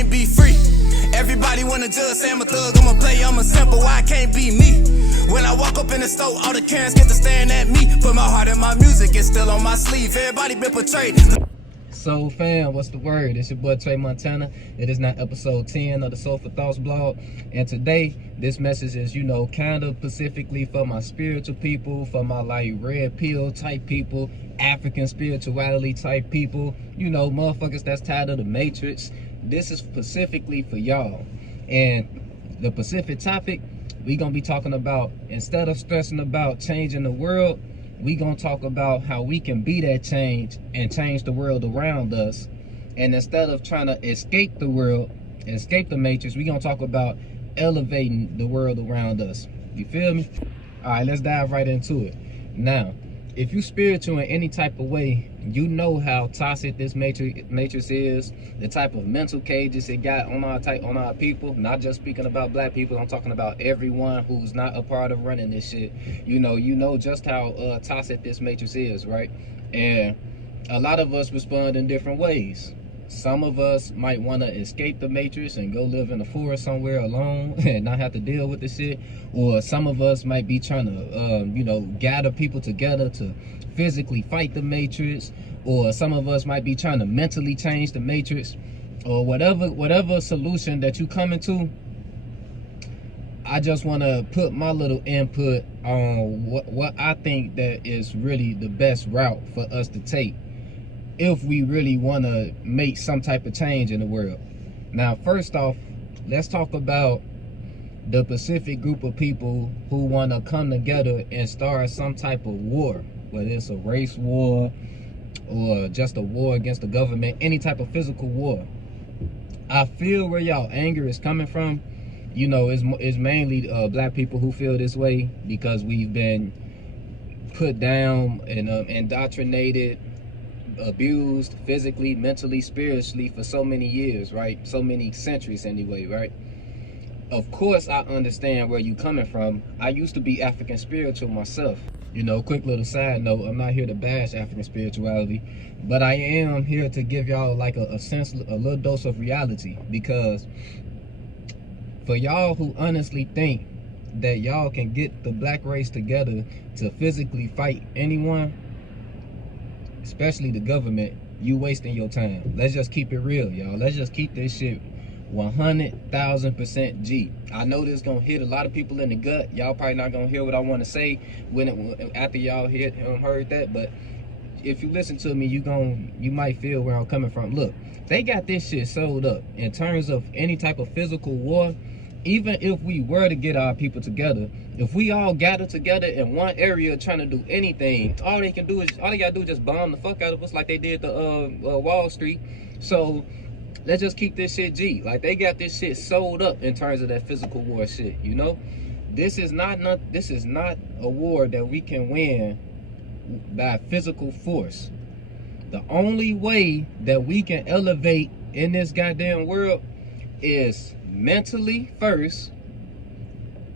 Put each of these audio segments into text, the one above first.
can't be free. Everybody wanna judge, say I'm a thug, I'm a player, I'm a simple, why I can't be me? When I walk up in the store, all the Karens get to staring at me. Put my heart in my music, it's still on my sleeve. Everybody been portrayed. So fam, what's the word? It's your boy Trey Montana. It is now episode 10 of the Soulful Thoughts blog. And today, this message is, kind of specifically for my spiritual people, for my like red pill type people, African spirituality type people, motherfuckers that's tired of the matrix. This is specifically for y'all. And the specific topic we gonna be talking about, instead of stressing about changing the world, we gonna talk about how we can be that change and change the world around us. And instead of trying to escape the world, escape the matrix, we gonna talk about elevating the world around us. You feel me? All right, let's dive right into it. Now, if you spiritual in any type of way, you know how toxic this matrix is, the type of mental cages it got on our people. Not just speaking about black people, I'm talking about everyone who's not a part of running this shit. You know just how toxic this matrix is, right? And a lot of us respond in different ways. Some of us might want to escape the matrix and go live in the forest somewhere alone and not have to deal with the shit. Or some of us might be trying to, gather people together to physically fight the matrix. Or some of us might be trying to mentally change the matrix. Or whatever solution that you come into. I just want to put my little input on what I think that is really the best route for us to take if we really want to make some type of change in the world. Now, first off, let's talk about the specific group of people who want to come together and start some type of war, whether it's a race war or just a war against the government, any type of physical war. I feel where y'all anger is coming from. It's mainly black people who feel this way because we've been put down and indoctrinated, abused physically, mentally, spiritually for so many years, right? So many centuries anyway, right? Of course I understand where you coming from. I used to be African spiritual myself. Quick little side note, I'm not here to bash African spirituality, but I am here to give y'all like a little dose of reality. Because for y'all who honestly think that y'all can get the black race together to physically fight anyone, especially the government, you wasting your time. Let's just keep it real, y'all. Let's just keep this shit 100,000% G. I know this gonna hit a lot of people in the gut. Y'all probably not gonna hear what I want to say after y'all heard that, but if you listen to me, you might feel where I'm coming from. Look, they got this shit sold up in terms of any type of physical war. Even if we were to get our people together, if we all gather together in one area trying to do anything, all they gotta do is just bomb the fuck out of us like they did the Wall Street. So let's just keep this shit G. Like, they got this shit sold up in terms of that physical war shit. This is not a war that we can win by physical force. The only way that we can elevate in this goddamn world is mentally first.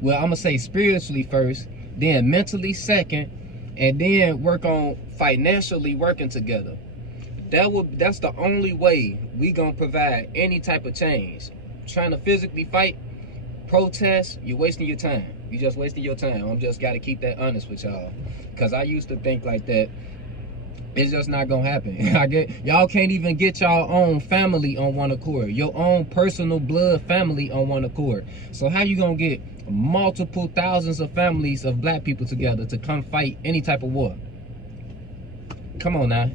Well, I'm gonna say spiritually first, then mentally second, and then work on financially working together. That's the only way we gonna provide any type of change. Trying to physically fight, protest, you're wasting your time. You just wasting your time. I'm just gotta keep that honest with y'all, because I used to think like that. It's just not gonna happen. Y'all can't even get y'all own family on one accord, your own personal blood family on one accord. So how you gonna get multiple thousands of families of black people together to come fight any type of war? Come on now.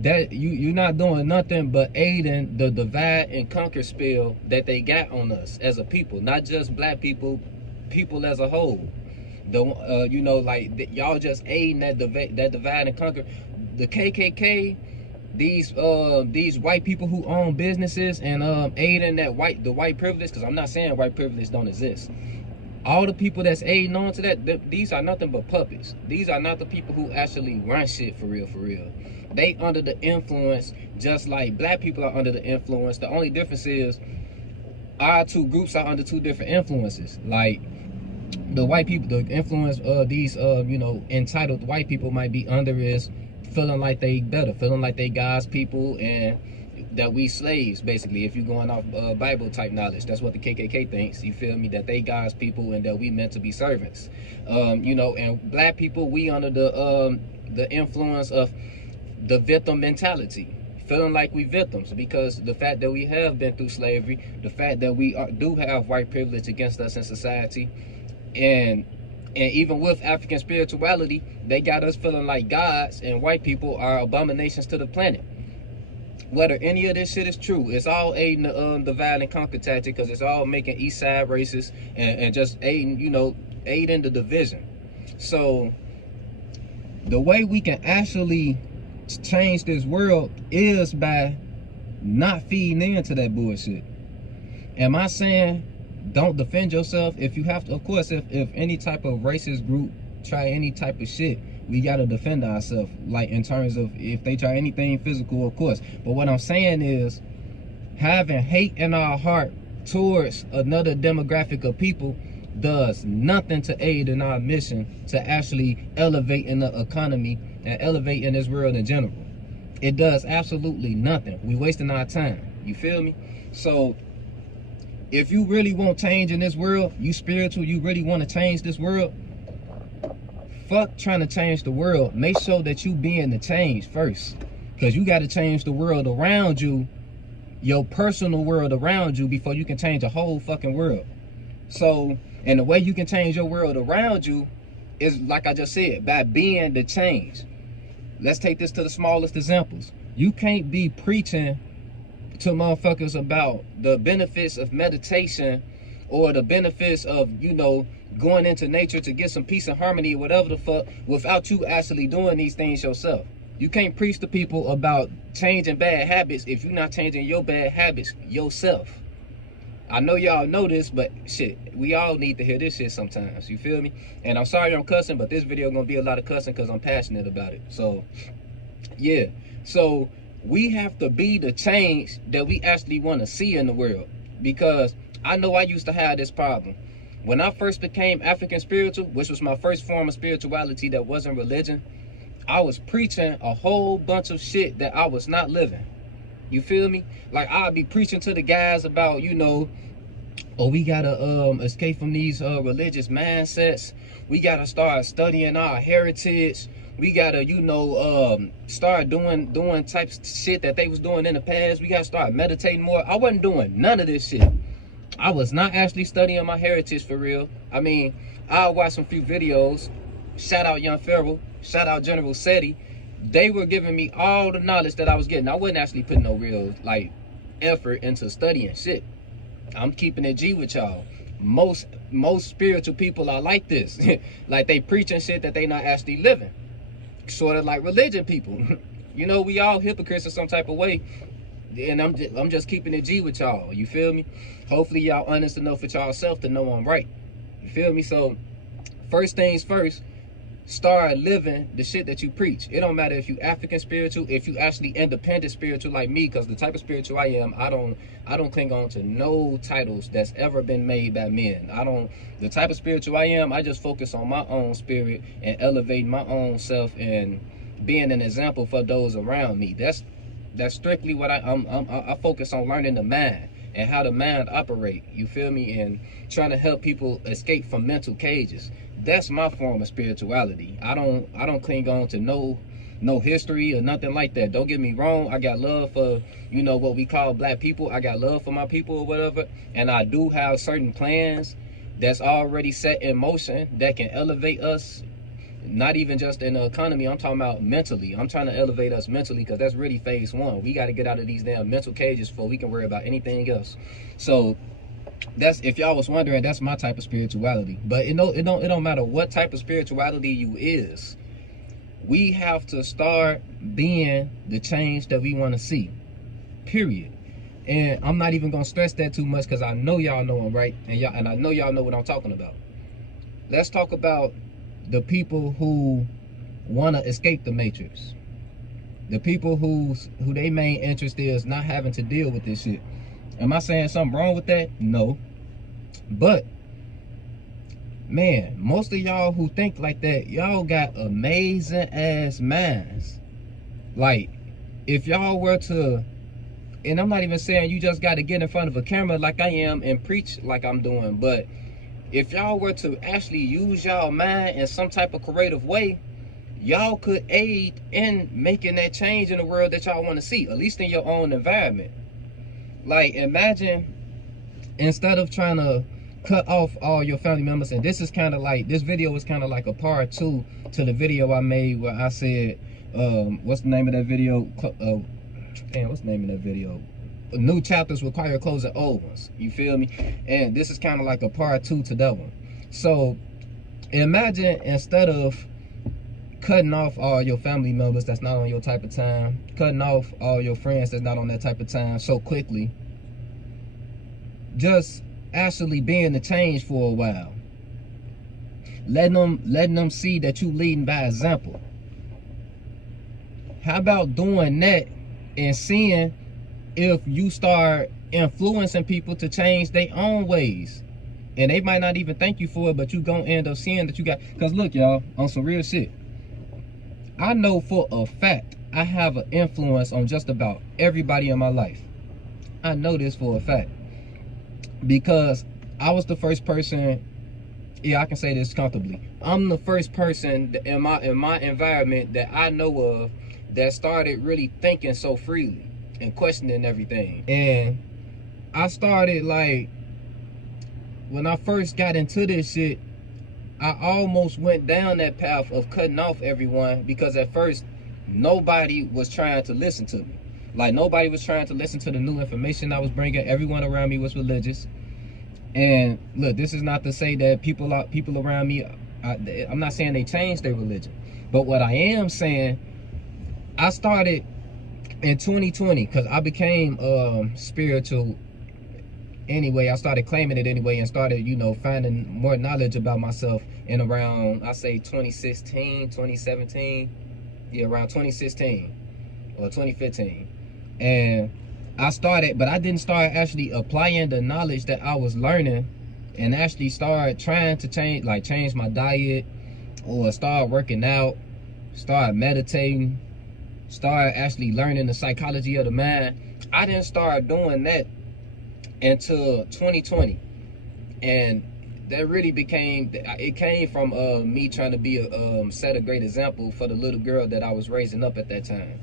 That you're not doing nothing but aiding the divide and conquer spell that they got on us as a people, not just black people, people as a whole. Y'all just aiding that divide and conquer. The KKK, these white people who own businesses and aiding the white privilege, because I'm not saying white privilege don't exist. All the people that's aiding on to that, these are nothing but puppets. These are not the people who actually run shit for real, for real. They under the influence, just like black people are under the influence. The only difference is our two groups are under two different influences. Like, the white people, the influence of these entitled white people might be under is feeling like they better, feeling like they God's people, and that we slaves, basically. If you're going off Bible type knowledge, that's what the KKK thinks. You feel me? That they God's people and that we meant to be servants. You know, and black people, we under the influence of the victim mentality, feeling like we victims because the fact that we have been through slavery, the fact that we do have white privilege against us in society, and even with African spirituality, they got us feeling like gods and white people are abominations to the planet. Whether any of this shit is true, it's all aiding the divide and conquer tactic, because it's all making East Side racist and just aiding, you know, aiding the division. So the way we can actually change this world is by not feeding into that bullshit. Am I saying don't defend yourself? If you have to, of course, if any type of racist group try any type of shit, we gotta defend ourselves, like in terms of if they try anything physical, of course. But what I'm saying is having hate in our heart towards another demographic of people does nothing to aid in our mission to actually elevate in the economy and elevate in this world in general. It does absolutely nothing. We wasting our time. You feel me? So if you really want change in this world, you spiritual, you really want to change this world, fuck trying to change the world. Make sure that you being the change first, because you got to change the world around you, your personal world around you, before you can change a whole fucking world. So, and the way you can change your world around you is, like I just said, by being the change. Let's take this to the smallest examples. You can't be preaching to motherfuckers about the benefits of meditation or the benefits of, you know, going into nature to get some peace and harmony or whatever the fuck, without you actually doing these things yourself. You can't preach to people about changing bad habits if you're not changing your bad habits yourself. I know y'all know this, but shit, we all need to hear this shit sometimes. You feel me? And I'm sorry I'm cussing, but this video gonna be a lot of cussing because I'm passionate about it. So yeah, so we have to be the change that we actually want to see in the world. Because I know I used to have this problem. When I first became African spiritual, which was my first form of spirituality that wasn't religion, I was preaching a whole bunch of shit that I was not living. You feel me? Like, I'd be preaching to the guys about, you know, oh, we gotta escape from these religious mindsets. We gotta start studying our heritage. We gotta, you know, start doing types of shit that they was doing in the past. We gotta start meditating more. I wasn't doing none of this shit. I was not actually studying my heritage for real. I mean, I'll watch some few videos. Shout out Young Pharaoh. Shout out General Seti. They were giving me all the knowledge that I was getting. I wasn't actually putting no real, like, effort into studying shit. I'm keeping it G with y'all. Most spiritual people are like this. Like, they preaching shit that they not actually living. Sort of like religion people. You know, we all hypocrites in some type of way. And I'm just keeping it G with y'all. You feel me? Hopefully y'all honest enough with y'all self to know I'm right. You feel me? So first things first, start living the shit that you preach. It don't matter if you African spiritual, if you actually independent spiritual like me, because the type of spiritual I am, I don't cling on to no titles that's ever been made by men. The type of spiritual I am, I just focus on my own spirit and elevating my own self and being an example for those around me. That's strictly what I focus on, learning the mind and how the mind operate. You feel me? And trying to help people escape from mental cages. That's my form of spirituality. I don't cling on to no history or nothing like that. Don't get me wrong. I got love for, you know, what we call black people. I got love for my people or whatever. And I do have certain plans that's already set in motion that can elevate us. Not even just in the economy, I'm talking about mentally. I'm trying to elevate us mentally, because that's really phase one. We got to get out of these damn mental cages before we can worry about anything else. So that's, if y'all was wondering, that's my type of spirituality. But it don't matter what type of spirituality you is. We have to start being the change that we want to see. Period. And I'm not even gonna stress that too much, because I know y'all know I'm right, and I know y'all know what I'm talking about. Let's talk about the people who want to escape the matrix. The people who their main interest is not having to deal with this shit. Am I saying something wrong with that? No. But man, most of y'all who think like that, y'all got amazing ass minds. Like, if y'all were to And I'm not even saying you just got to get in front of a camera like I am and preach like I'm doing, but if y'all were to actually use y'all mind in some type of creative way, y'all could aid in making that change in the world that y'all want to see, at least in your own environment. Like, imagine, instead of trying to cut off all your family members, and this is kind of like, this video was kind of like a part 2 to the video I made where I said, what's the name of that video? What's the name of that video? New chapters require closing old ones. You feel me? And this is kind of like a part 2 to that one. So imagine, instead of cutting off all your family members that's not on your type of time, cutting off all your friends that's not on that type of time so quickly, just actually being the change for a while, letting them see that you leading by example. How about doing that and seeing if you start influencing people to change their own ways? And they might not even thank you for it, but you gonna end up seeing that you got, because look, y'all, on some real shit, I know for a fact I have an influence on just about everybody in my life. I know this for a fact, because I was the first person, yeah, I can say this comfortably, I'm the first person in my environment that I know of that started really thinking so freely and questioning everything. And I started, like, when I first got into this shit, I almost went down that path of cutting off everyone, because at first nobody was trying to listen to me. Like, nobody was trying to listen to the new information I was bringing. Everyone around me was religious. And look, this is not to say that people around me, I'm not saying they changed their religion, but what I am saying, I started in 2020, because I became spiritual anyway. I started claiming it anyway, and started, you know, finding more knowledge about myself in around, I say 2016, 2017, yeah, around 2016 or 2015. And I started, but I didn't start actually applying the knowledge that I was learning, and actually start trying to change my diet, or start working out, start meditating, start actually learning the psychology of the mind. I didn't start doing that until 2020. And that really came from me trying to be set a great example for the little girl that I was raising up at that time.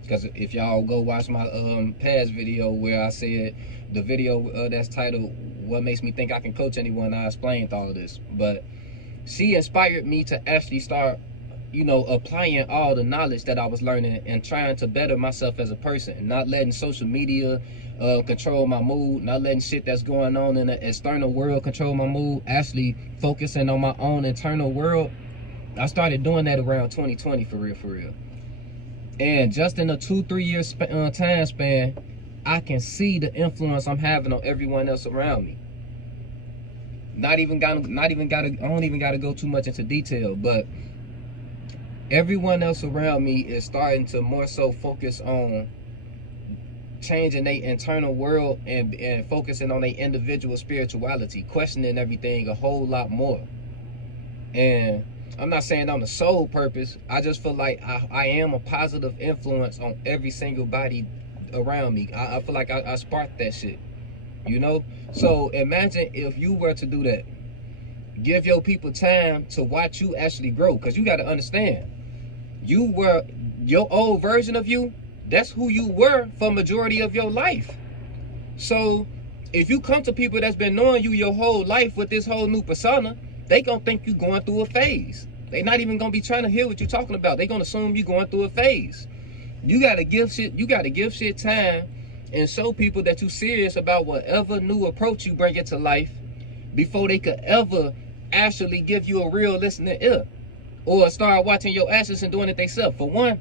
Because if y'all go watch my past video where I said, the video that's titled "What Makes Me Think I Can Coach Anyone," I explained all of this. But she inspired me to actually start, you know, applying all the knowledge that I was learning and trying to better myself as a person, not letting social media control my mood, not letting shit that's going on in the external world control my mood, actually focusing on my own internal world. I started doing that around 2020, for real. And just in a 2-3 year time span, I can see the influence I'm having on everyone else around me. I don't even gotta go too much into detail, but everyone else around me is starting to more so focus on changing their internal world and focusing on their individual spirituality, questioning everything a whole lot more. And I'm not saying I'm the sole purpose. I just feel like I am a positive influence on every single body around me. I feel like I sparked that shit, you know? So imagine if you were to do that. Give your people time to watch you actually grow. Because you got to understand, your old version of you, that's who you were for majority of your life. So if you come to people that's been knowing you your whole life with this whole new persona, they gonna think you going through a phase. They not even gonna be trying to hear what you're talking about. They gonna assume you going through a phase. You gotta give shit time and show people that you serious about whatever new approach you bring into life before they could ever actually give you a real listening ear or start watching your actions and doing it themselves. For one,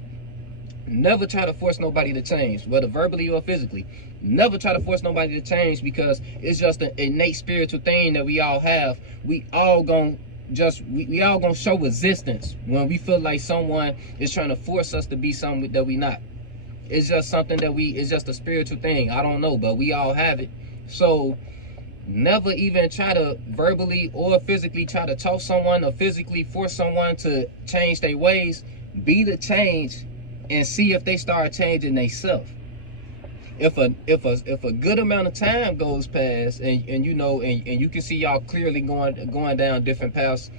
never try to force nobody to change, whether verbally or physically. Never try to force nobody to change, because it's just an innate spiritual thing that we all have. We all gonna show resistance when we feel like someone is trying to force us to be something that we not. It's just something that it's just a spiritual thing. I don't know, but we all have it. So never even try to verbally or physically try to talk someone or physically force someone to change their ways. Be the change and see if they start changing themselves. if a good amount of time goes past, and you know, and you can see y'all clearly going down different paths,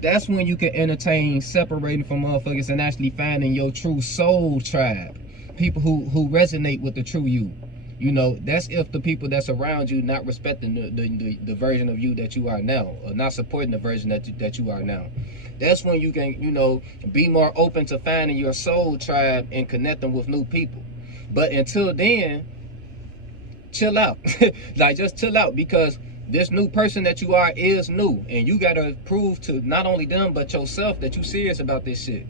that's when you can entertain separating from motherfuckers and actually finding your true soul tribe, people who resonate with the true you. You know, that's if the people that's around you not respecting the version of you that you are now, or not supporting the version that you are now. That's when you can, you know, be more open to finding your soul tribe and connecting with new people. But until then, chill out. Like, just chill out, because this new person that you are is new, and you gotta prove to not only them but yourself that you serious about this shit,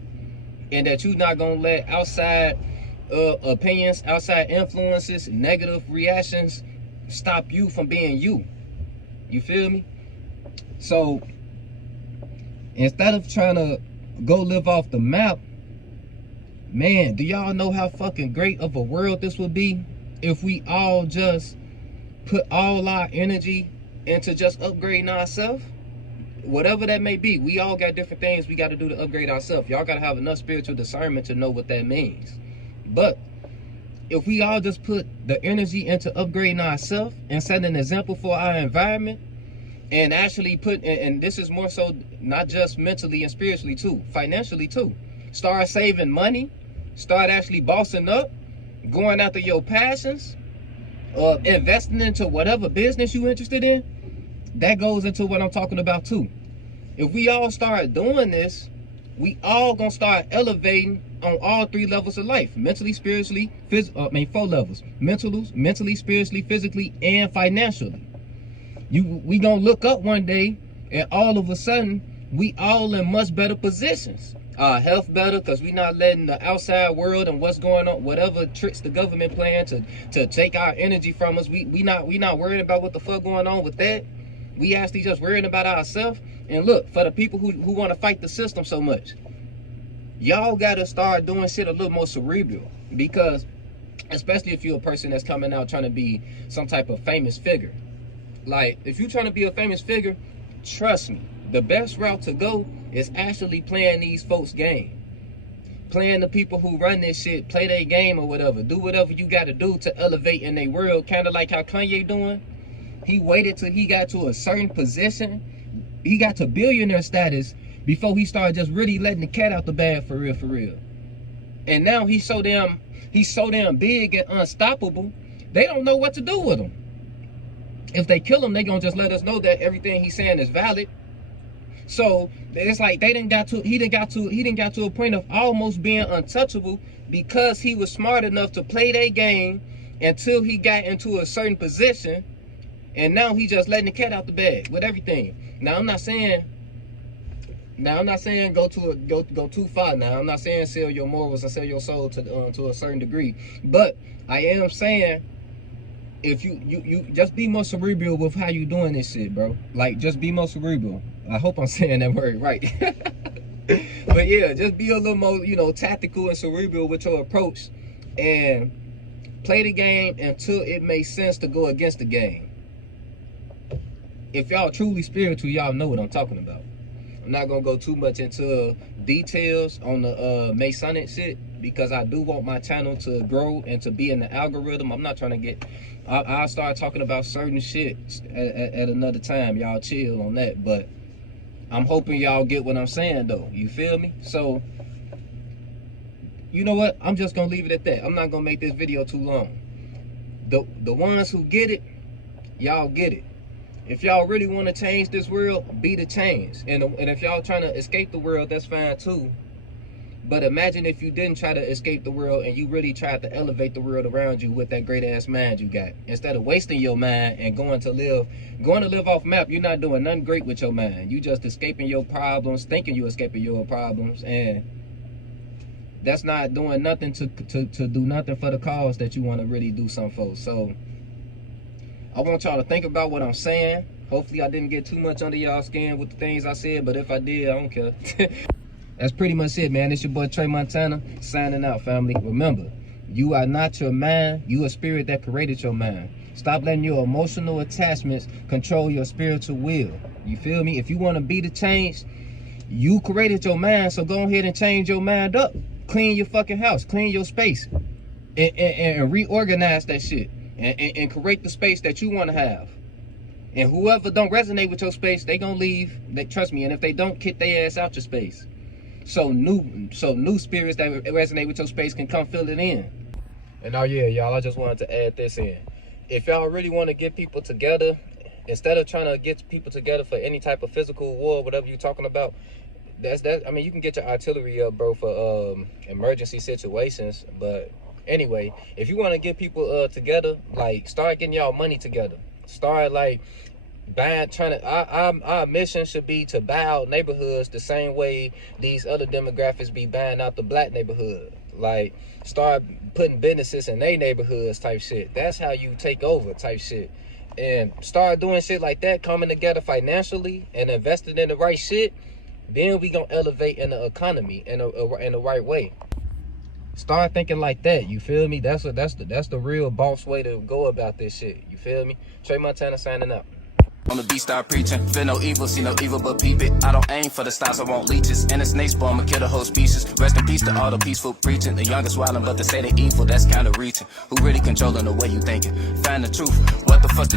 and that you not gonna let outside opinions, outside influences, negative reactions stop you from being you. You feel me? So instead of trying to go live off the map, man, do y'all know how fucking great of a world this would be if we all just put all our energy into just upgrading ourselves? Whatever that may be, we all got different things we got to do to upgrade ourselves. Y'all got to have enough spiritual discernment to know what that means. But if we all just put the energy into upgrading ourselves and set an example for our environment, and actually put, and this is more so not just mentally and spiritually too, financially too. Start saving money, start actually bossing up, going after your passions, investing into whatever business you're interested in. That goes into what I'm talking about too. If we all start doing this, we all gonna start elevating on all 3 levels of life: mentally, spiritually, 4 levels: mentally, spiritually, physically, and financially. We gonna look up one day, and all of a sudden, we all in much better positions. Our health better, because we not letting the outside world and what's going on, whatever tricks the government playing to take our energy from us. We not worrying about what the fuck going on with that. We actually just worrying about ourselves. And look, for the people who want to fight the system so much, y'all gotta start doing shit a little more cerebral. Because especially if you're a person that's coming out trying to be some type of famous figure. Like, if you're trying to be a famous figure, trust me, the best route to go is actually playing these folks' game. Playing the people who run this shit, play their game or whatever. Do whatever you gotta do to elevate in their world, kind of like how Kanye doing. He waited till he got to a certain position. He got to billionaire status before he started just really letting the cat out the bag for real, for real. And now he's so damn big and unstoppable, they don't know what to do with him. If they kill him, they gonna just let us know that everything he's saying is valid. So it's like he didn't got to a point of almost being untouchable, because he was smart enough to play their game until he got into a certain position, and now he just letting the cat out the bag with everything. Now I'm not saying go too far. Now I'm not saying sell your morals and sell your soul to a certain degree, but I am saying, if you just be more cerebral with how you doing this shit, bro. Like, just be more cerebral. I hope I'm saying that word right. But yeah, just be a little more, you know, tactical and cerebral with your approach, and play the game until it makes sense to go against the game. If y'all truly spiritual, y'all know what I'm talking about. I'm not gonna go too much into details on the Masonic shit, because I do want my channel to grow and to be in the algorithm. I'm not trying to get, I'll start talking about certain shit at another time. Y'all chill on that, but I'm hoping y'all get what I'm saying though. You feel me? So, you know what? I'm just gonna leave it at that. I'm not gonna make this video too long. The ones who get it, y'all get it. If y'all really want to change this world, be the change. And if y'all trying to escape the world, that's fine too. But imagine if you didn't try to escape the world and you really tried to elevate the world around you with that great ass mind you got. Instead of wasting your mind and going to live off map, you're not doing nothing great with your mind. You just escaping your problems, thinking you escaping your problems, and that's not doing nothing to do nothing for the cause that you want to really do something for. So I want y'all to think about what I'm saying. Hopefully I didn't get too much under y'all skin with the things I said, but if I did, I don't care. That's pretty much it, man. It's your boy Trey Montana signing out, family. Remember, you are not your mind. You a spirit that created your mind. Stop letting your emotional attachments control your spiritual will. You feel me? If you want to be the change, you created your mind, so go ahead and change your mind up. Clean your fucking house. Clean your space. and reorganize that shit and create the space that you want to have. And whoever don't resonate with your space, they gonna leave. Trust me. And if they don't, kick their ass out your space. So new spirits that resonate with your space can come fill it in. And oh yeah, y'all, I just wanted to add this in. If y'all really want to get people together, instead of trying to get people together for any type of physical war, whatever you're talking about, I mean, you can get your artillery up, bro, for emergency situations. But anyway, if you want to get people together, like, start getting y'all money together. Start like our mission should be to buy out neighborhoods the same way these other demographics be buying out the black neighborhood. Like, start putting businesses in their neighborhoods type shit. That's how you take over type shit. And start doing shit like that, coming together financially and investing in the right shit. Then we gonna elevate in the economy in the right way. Start thinking like that. You feel me? That's the real boss way to go about this shit. You feel me? Trey Montana signing out. On the beat, start preaching. Feel no evil, see no evil but peep it. I don't aim for the stars, I want leeches. And it's snakes, but I'ma kill the whole species. Rest in peace to all the peaceful preaching. The youngest wildin', but they say they evil, that's kinda reaching. Who really controlling the way you thinking? Find the truth. What the fuck's the